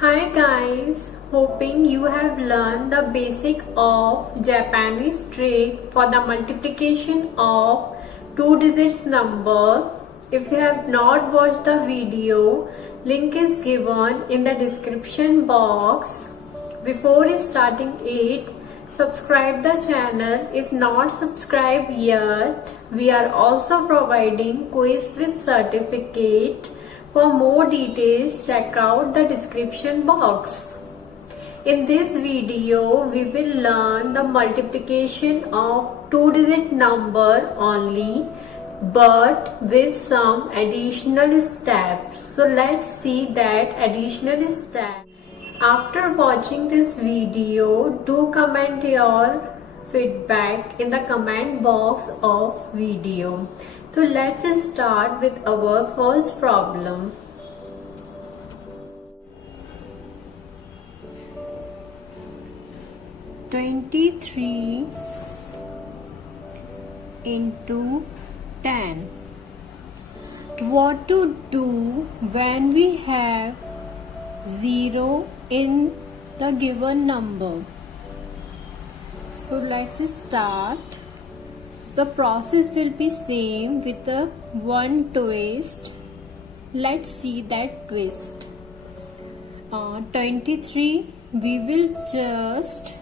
Hi guys, hoping you have learned the basic of Japanese trick for the multiplication of two digits number. If you have not watched the video, link is given in the description box. Before starting it, subscribe the channel if not subscribed yet. We are also providing quiz with certificate. For more details, check out the description box. In this video, we will learn the multiplication of two-digit number only, but with some additional steps. So let's see that additional step. After watching this video, do comment your feedback in the comment box of video. So let's start with our first problem. (23 into 10). What to do when we have 0 in the given number? So let's start. The process will be same with a one twist. Let's see that twist. 23, we will just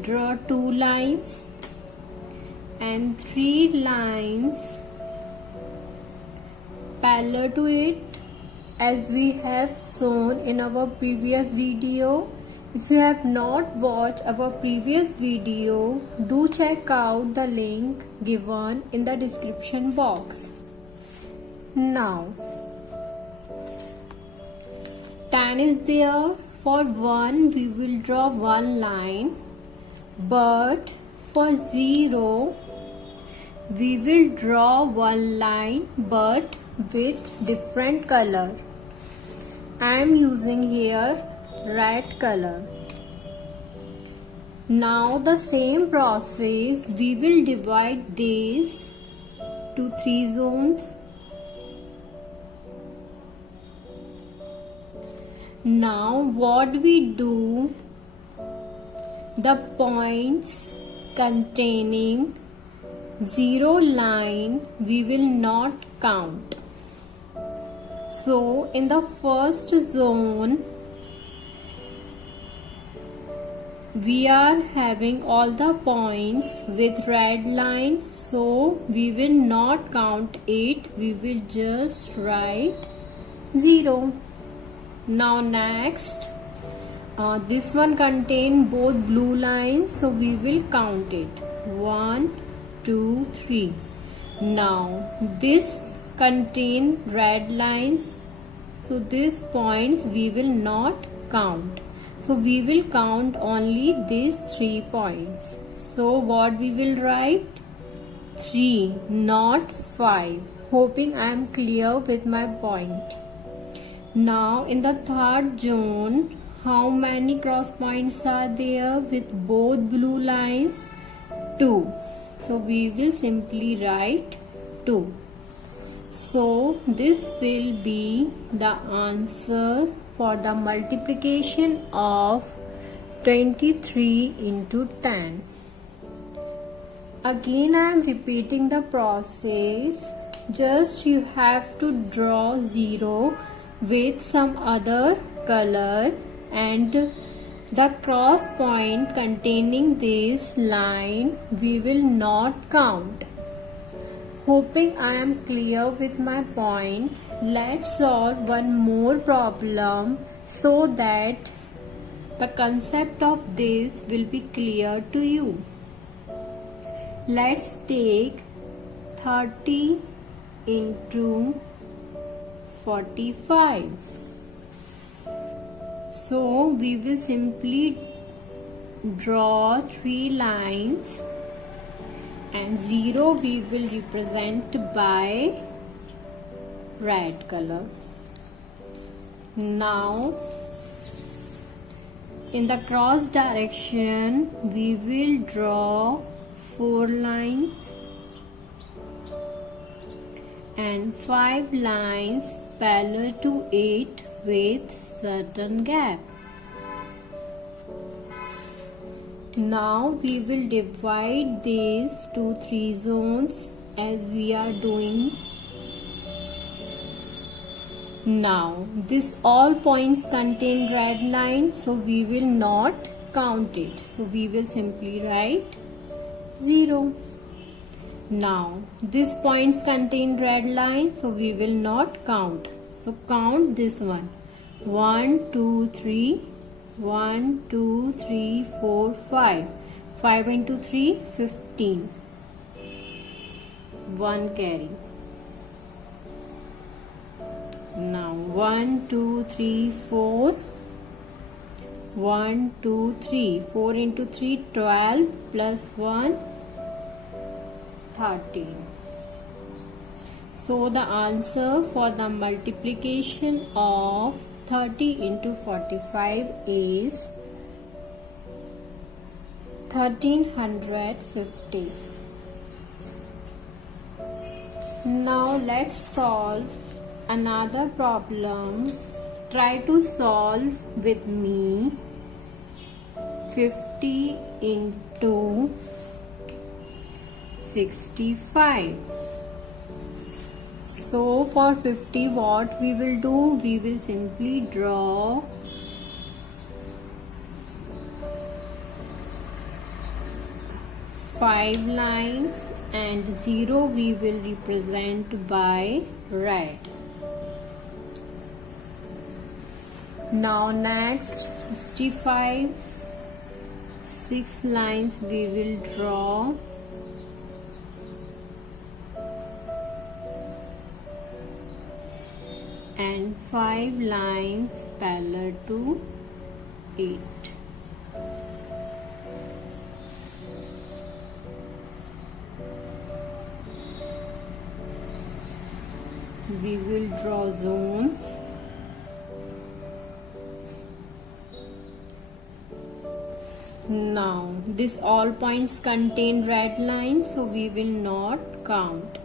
draw two lines and three lines parallel to it, as we have shown in our previous video. If you have not watched our previous video, do check out the link given in the description box. Now, 10 is there. For 1, we will draw one line, but for 0, we will draw one line but with different color. I am using here red color. Now the same process, we will divide these to 3 zones. Now what we do, the points containing 0 line we will not count. So in the first zone, we are having all the points with red line, so we will not count 8, we will just write 0. Now next, this one contain both blue lines, so we will count it 1, 2, 3. Now this contain red lines, so these points we will not count. So we will count only these 3 points. So what we will write? 3, not 5. Hoping I am clear with my point. Now in the third zone, how many cross points are there with both blue lines? 2. So we will simply write 2. So this will be the answer for the multiplication of 23 into 10. Again I am repeating the process. Just you have to draw 0 with some other color, and the cross point containing this line we will not count. Hoping I am clear with my point. Let's solve one more problem so that the concept of this will be clear to you. Let's take 30 into 45. So we will simply draw 3 lines, and 0 we will represent by red color. Now in the cross direction we will draw 4 lines and 5 lines parallel to it with certain gap. Now we will divide these to 3 zones as we are doing now. This all points contain red line, so we will not count it. So we will simply write 0. Now these points contain red line, so we will not count. So count this one. 1, 2, 3. 1, 2, 3, 4, 5. 5 into 3, 15. 1 carry. Now 1, 2, 3, 4. 1, 2, 3. 4 into 3, 12 plus 1, 13. So the answer for the multiplication of 30 into 45 is 1350. Now let's solve another problem. Try to solve with me. 50 into 65. So for 50, what we will do? We will simply draw five lines and 0 we will represent by red. Now next 65, 6 lines we will draw. And 5 lines parallel to 8. We will draw zones. Now this all points contain red lines, so we will not count.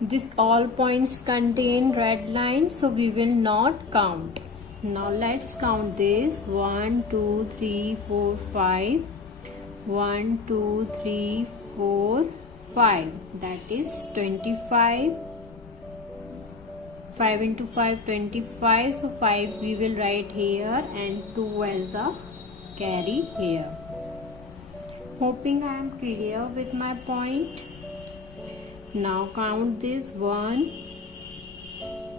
This all points contain red lines, so we will not count. Now let's count this. 1, 2, 3, 4, 5. 1, 2, 3, 4, 5. That is 25. 5 into 5, 25. So 5 we will write here and 2 as a carry here. Hoping I am clear with my point. Now count this. 1,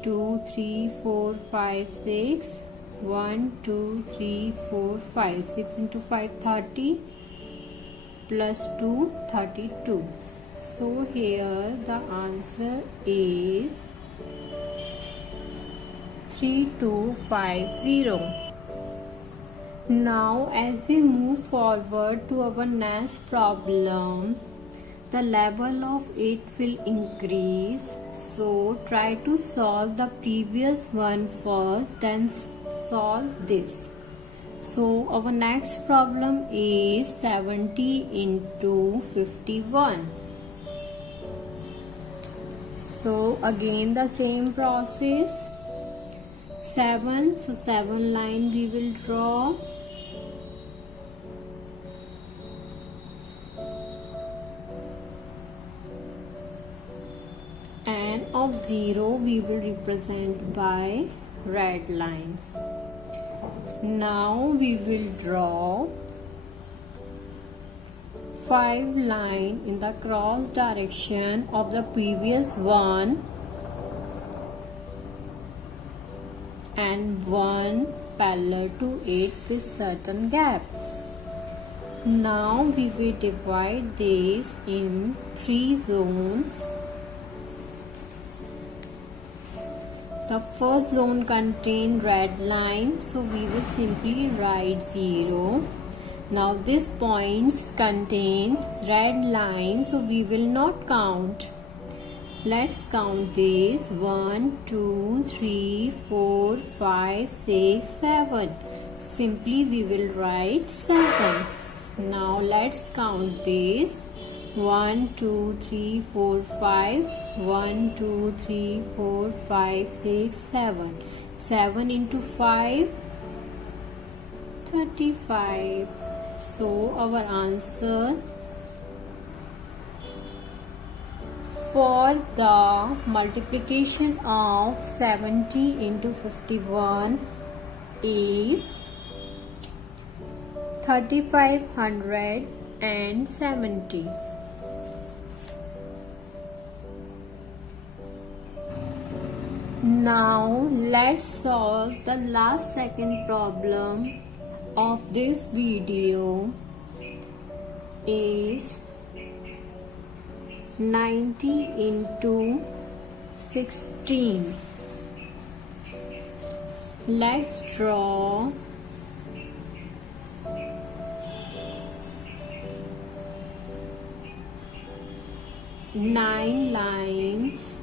2, 3, 4, 5, 6. 1, 2, 3, 4, 5. 6 into 5, 30. Plus 2, 32. So here the answer is 3250. Now as we move forward to our next problem, the level of it will increase. So try to solve the previous one first, then solve this. So our next problem is 70 into 51. So again the same process. 7, so 7 line we will draw. And of 0 we will represent by red line. Now we will draw 5 line in the cross direction of the previous one and 1 parallel to it with certain gap. Now we will divide this in 3 zones. The first zone contains red line, so we will simply write 0. Now these points contain red line, so we will not count. Let's count this. 1, 2, 3, 4, 5, 6, 7. Simply we will write 7. Now let's count this. 1 2 3 4 5 1 2 3 4 5 6 7 7 into 5 35. So our answer for the multiplication of 70 into 51 is 3570. Now let's solve the last second problem of this video. Is 90 into 16. Let's draw 9 lines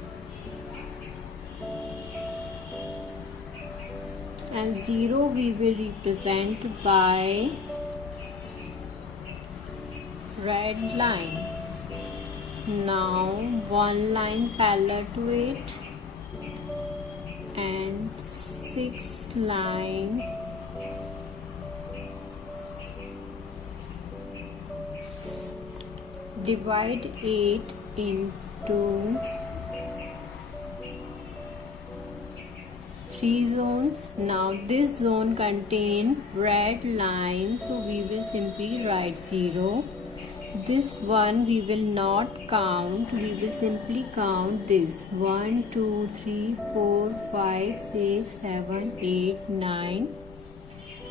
and 0 we will represent by red line. Now one line parallel to it and 6 lines divide it into 3 zones. Now this zone contain red line, so we will simply write 0. This one we will not count, we will simply count this 1 2 3 4 5 6 7 8 9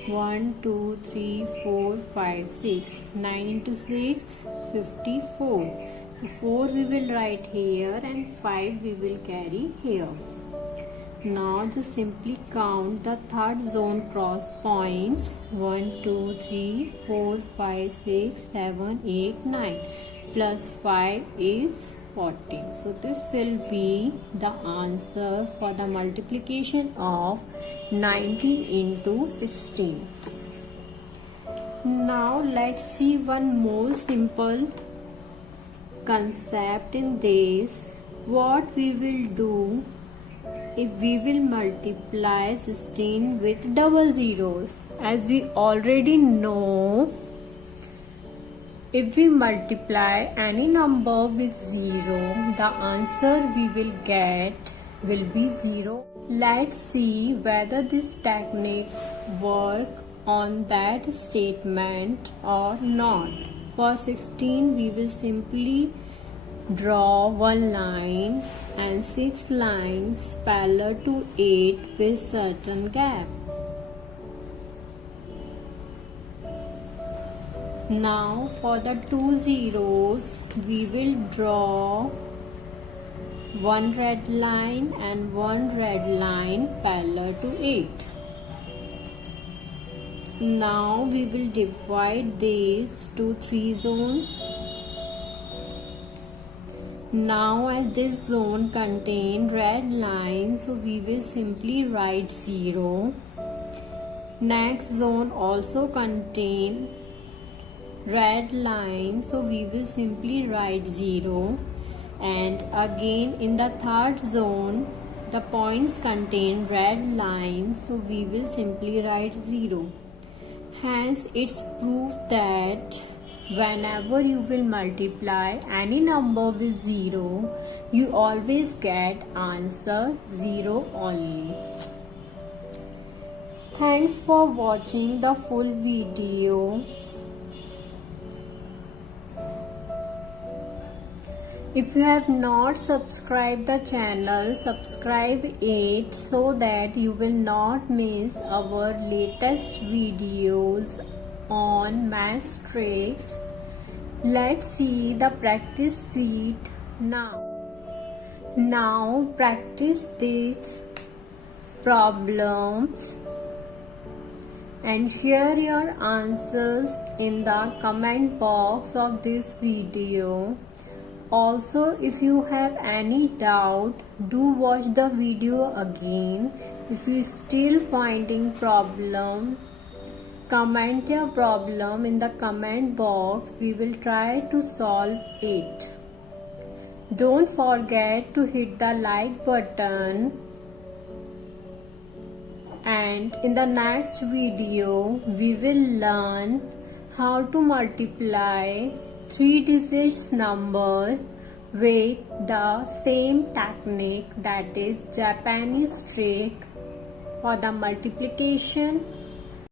1 2 3 4 5 6 9 into 6 54. So 4 we will write here and 5 we will carry here. Now just simply count the third zone cross points 1 2 3 4 5 6 7 8 9 plus 5 is 14. So this will be the answer for the multiplication of 90 into 16. Now let's see one more simple concept in this. What we will do if we will multiply 16 with double zeros. As we already know, if we multiply any number with 0, the answer we will get will be 0. Let's see whether this technique work on that statement or not. For 16 we will simply draw one line and 6 lines parallel to 8 with certain gap. Now for the 2 zeros we will draw one red line and one red line parallel to 8. Now we will divide these to 3 zones. Now as this zone contain red line, so we will simply write 0. Next zone also contain red line, so we will simply write 0. And again in the third zone the points contain red line, so we will simply write 0. Hence it's proof that whenever you will multiply any number with 0, you always get answer 0 only. Thanks for watching the full video. If you have not subscribed the channel, subscribe it so that you will not miss our latest videos on math tricks. Let's see the practice sheet now. Now practice these problems and share your answers in the comment box of this video. Also, if you have any doubt, do watch the video again. If you still finding problem, comment your problem in the comment box. We will try to solve it. Don't forget to hit the like button. And in the next video, we will learn how to multiply 3 digits number with the same technique, that is Japanese trick for the multiplication